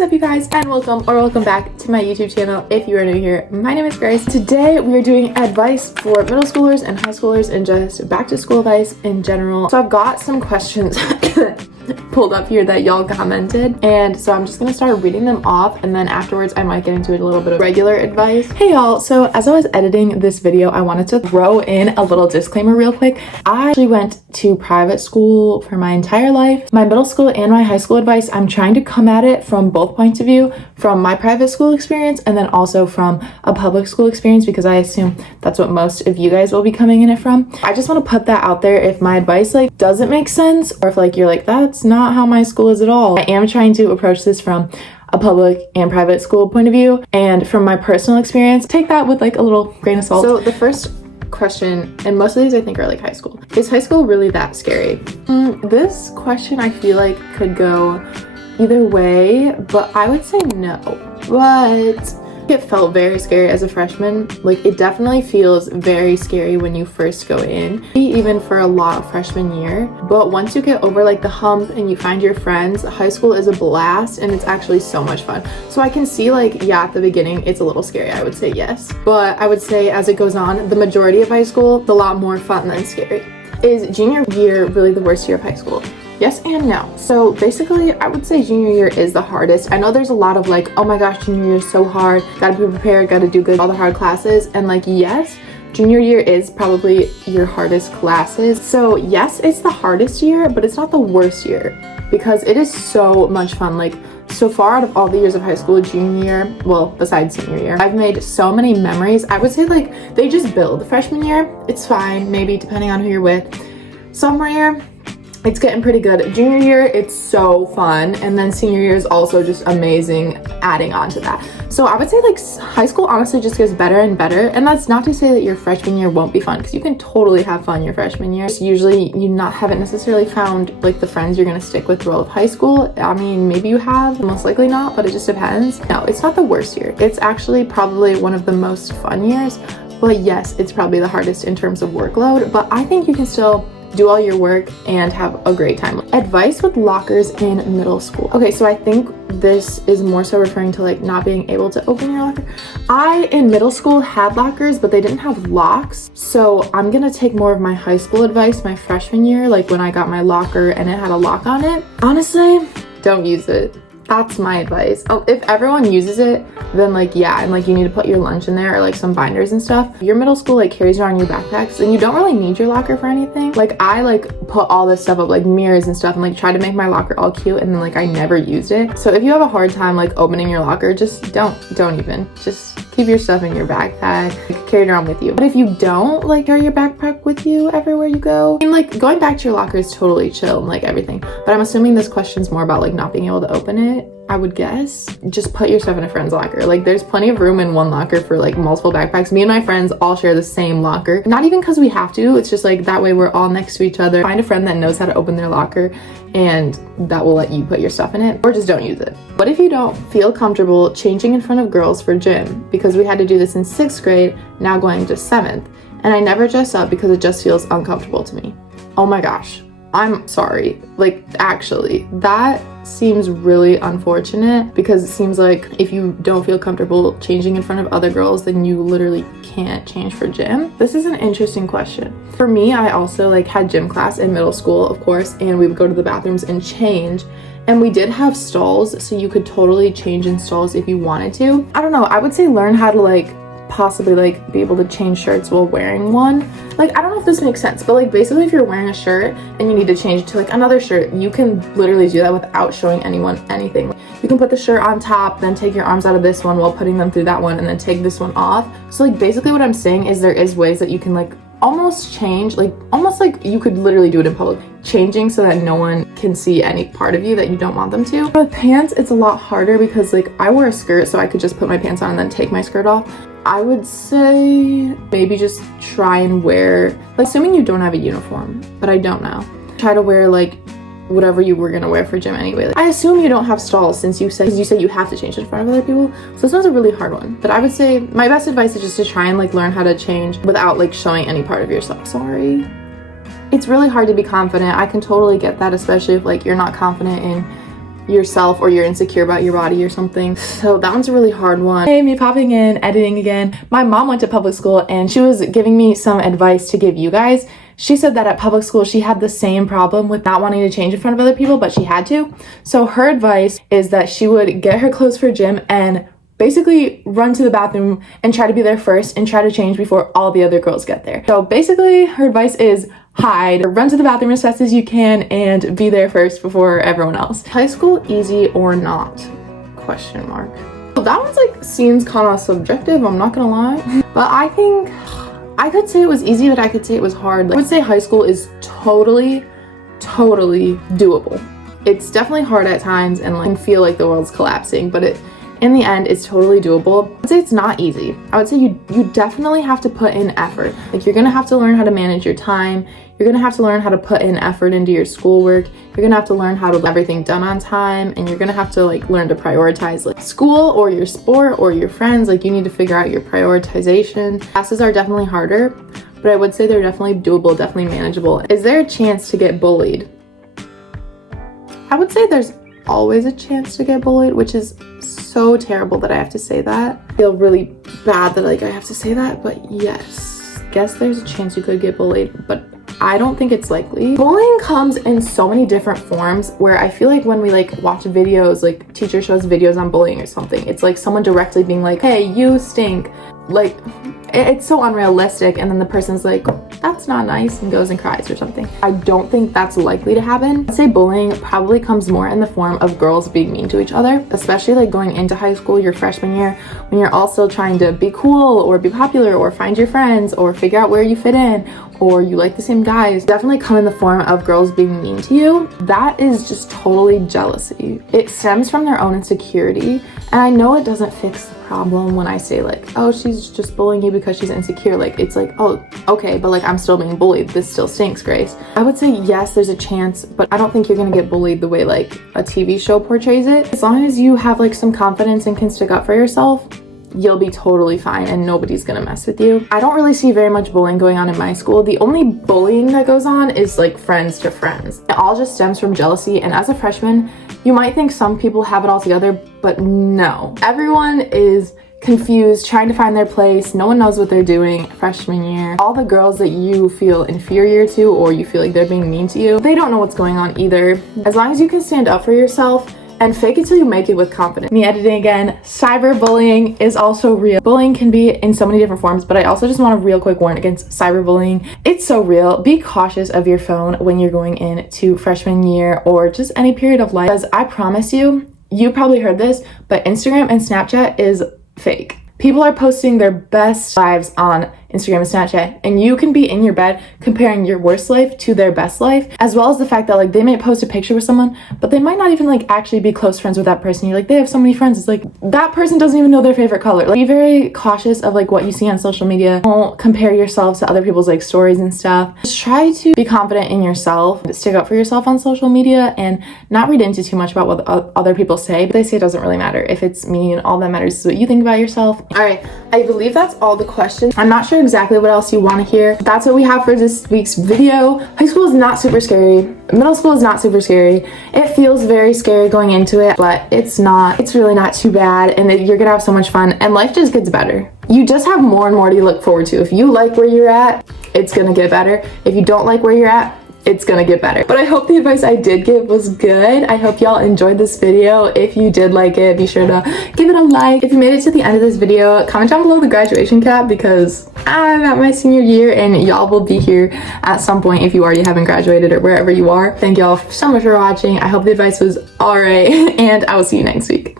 is up, you guys, and welcome back to my YouTube channel. If you are new here, my name is Grace. Today we are doing advice for middle schoolers and high schoolers and just back to school advice in general. So I've got some questions pulled up here that y'all commented, and so I'm just gonna start reading them off, and then afterwards I might get into a little bit of regular advice. Hey y'all, so as I was editing this video, I wanted to throw in a little disclaimer real quick. I actually went to private school for my entire life. My middle school and my high school advice, I'm trying to come at it from both points of view, from my private school experience and then also from a public school experience, because I assume that's what most of you guys will be coming in it from. I just want to put that out there. If my advice doesn't make sense, or if you're like, that's not how my school is at all, I am trying to approach this from a public and private school point of view, and from my personal experience, take that with a little grain of salt. So the first question, and most of these I think are high school. Is high school really that scary? This question I feel could go either way, but I would say no. But it felt very scary as a freshman. It definitely feels very scary when you first go in, even for a lot of freshman year. But once you get over the hump and you find your friends, high school is a blast and it's actually so much fun. So I can see yeah, at the beginning it's a little scary, I would say yes. But I would say as it goes on, the majority of high school is a lot more fun than scary. Is junior year really the worst year of high school? Yes and no. So basically, I would say junior year is the hardest. I know there's a lot of oh my gosh, junior year is so hard, gotta be prepared, gotta do good, all the hard classes. And yes, junior year is probably your hardest classes. So yes, it's the hardest year, but it's not the worst year, because it is so much fun. So far out of all the years of high school, junior year, well, besides senior year, I've made so many memories. I would say they just build. Freshman year, it's fine, maybe depending on who you're with. Sophomore year, it's getting pretty good. Junior year, it's so fun. And then senior year is also just amazing adding on to that. So I would say high school honestly just gets better and better. And that's not to say that your freshman year won't be fun, because you can totally have fun your freshman year. Usually you haven't necessarily found the friends you're gonna stick with throughout high school. I mean, maybe you have, most likely not, but it just depends. No, it's not the worst year. It's actually probably one of the most fun years. But yes, it's probably the hardest in terms of workload, but I think you can still do all your work and have a great time. Advice with lockers in middle school. Okay, so I think this is more so referring to not being able to open your locker. I, in middle school, had lockers, but they didn't have locks. So I'm gonna take more of my high school advice my freshman year, when I got my locker and it had a lock on it. Honestly, don't use it. That's my advice. Oh, if everyone uses it, then yeah, and you need to put your lunch in there, or some binders and stuff. Your middle school carries around your backpacks, and you don't really need your locker for anything. I put all this stuff up, mirrors and stuff, and try to make my locker all cute, and then I never used it. So if you have a hard time opening your locker, just don't even. Just keep your stuff in your backpack, carry it around with you. But if you don't carry your backpack with you everywhere you go, I mean, going back to your locker is totally chill and everything. But I'm assuming this question's more about not being able to open it, I would guess. Just put your stuff in a friend's locker. There's plenty of room in one locker for multiple backpacks. Me and my friends all share the same locker. Not even because we have to, it's just that way we're all next to each other. Find a friend that knows how to open their locker, and that will let you put your stuff in it, or just don't use it. What if you don't feel comfortable changing in front of girls for gym? Because we had to do this in 6th grade, now going to 7th, and I never dress up because it just feels uncomfortable to me. Oh my gosh, I'm sorry. Actually, that seems really unfortunate, because it seems if you don't feel comfortable changing in front of other girls, then you literally can't change for gym. This is an interesting question. For me, I also had gym class in middle school, of course, and we would go to the bathrooms and change. And we did have stalls, so you could totally change in stalls if you wanted to. I don't know, I would say learn how to possibly be able to change shirts while wearing one. I don't know if this makes sense, but basically if you're wearing a shirt and you need to change it to another shirt, you can literally do that without showing anyone anything. You can put the shirt on top, then take your arms out of this one while putting them through that one, and then take this one off. So basically what I'm saying is there is ways that you can almost change, almost you could literally do it in public, changing so that no one can see any part of you that you don't want them to. With pants, it's a lot harder, because I wear a skirt, so I could just put my pants on and then take my skirt off. I would say maybe just try and wear, assuming you don't have a uniform, but I don't know, try to wear whatever you were gonna wear for gym anyway. I assume you don't have stalls, since you said you have to change in front of other people. So this one's a really hard one, but I would say my best advice is just to try and learn how to change without showing any part of yourself. Sorry. It's really hard to be confident. I can totally get that, especially if you're not confident in yourself or you're insecure about your body or something. So that one's a really hard one. Hey, me popping in, editing again. My mom went to public school and she was giving me some advice to give you guys. She said that at public school, she had the same problem with not wanting to change in front of other people, but she had to. So her advice is that she would get her clothes for gym and basically run to the bathroom and try to be there first and try to change before all the other girls get there. So basically her advice is hide, run to the bathroom as fast as you can and be there first before everyone else. High school easy or not? Question mark. So that one's like seems kind of subjective, I'm not gonna lie. But I think I could say it was easy, but I could say it was hard. Like, I would say high school is totally doable. It's definitely hard at times and like can feel like the world's collapsing, but in the end, it's totally doable. I'd say it's not easy. I would say you definitely have to put in effort. Like you're gonna have to learn how to manage your time. You're gonna have to learn how to put in effort into your schoolwork. You're gonna have to learn how to get everything done on time, and you're gonna have to like learn to prioritize like school or your sport or your friends. Like you need to figure out your prioritization. Classes are definitely harder, but I would say they're definitely doable, definitely manageable. Is there a chance to get bullied? I would say there's always a chance to get bullied, which is so terrible that I have to say that. I feel really bad that like I have to say that, but yes, guess there's a chance you could get bullied, but I don't think it's likely. Bullying comes in so many different forms where I feel like when we like watch videos, like teacher shows videos on bullying or something, it's like someone directly being like, hey, you stink. Like it's so unrealistic, and then the person's like, that's not nice, and goes and cries or something. I don't think that's likely to happen. I'd say bullying probably comes more in the form of girls being mean to each other, especially like going into high school, your freshman year, when you're also trying to be cool or be popular or find your friends or figure out where you fit in or you like the same guys. Definitely come in the form of girls being mean to you. That is just totally jealousy. It stems from their own insecurity, and I know it doesn't fix the problem when I say like, oh, she's just bullying you because she's insecure. Like it's like, oh, okay, but like I'm still being bullied. This still stinks, Grace. I would say yes, there's a chance, but I don't think you're gonna get bullied the way like a TV show portrays it. As long as you have like some confidence and can stick up for yourself, you'll be totally fine and nobody's gonna mess with you. I don't really see very much bullying going on in my school. The only bullying that goes on is like friends to friends. It all just stems from jealousy, and as a freshman, you might think some people have it all together, but no. Everyone is confused, trying to find their place. No one knows what they're doing freshman year. All the girls that you feel inferior to or you feel like they're being mean to you, they don't know what's going on either. As long as you can stand up for yourself and fake it till you make it with confidence. Me editing again. Cyberbullying is also real. Bullying can be in so many different forms, but I also just want to real quick warn against cyberbullying. It's so real. Be cautious of your phone when you're going into freshman year or just any period of life, because I promise you, you probably heard this, but Instagram and Snapchat is fake. People are posting their best lives on Instagram and Snapchat, and you can be in your bed comparing your worst life to their best life, as well as the fact that like they might post a picture with someone, but they might not even like actually be close friends with that person. You're like, they have so many friends. It's like that person doesn't even know their favorite color. Like, be very cautious of like what you see on social media. Don't compare yourself to other people's like stories and stuff. Just try to be confident in yourself, stick up for yourself on social media, and not read into too much about what other people say. But they say it doesn't really matter. If it's mean, all that matters is what you think about yourself. All right, I believe that's all the questions. I'm not sure exactly what else you want to hear. That's what we have for this week's video. High school is not super scary. Middle school is not super scary. It feels very scary going into it, but it's not. It's really not too bad, and you're gonna have so much fun, and life just gets better. You just have more and more to look forward to. If you like where you're at, it's gonna get better. If you don't like where you're at, it's gonna get better. But I hope the advice I did give was good. I hope y'all enjoyed this video. If you did like it, be sure to give it a like. If you made it to the end of this video, comment down below the graduation cap, because I'm at my senior year and y'all will be here at some point if you already haven't graduated or wherever you are. Thank y'all so much for watching. I hope the advice was alright, and I will see you next week.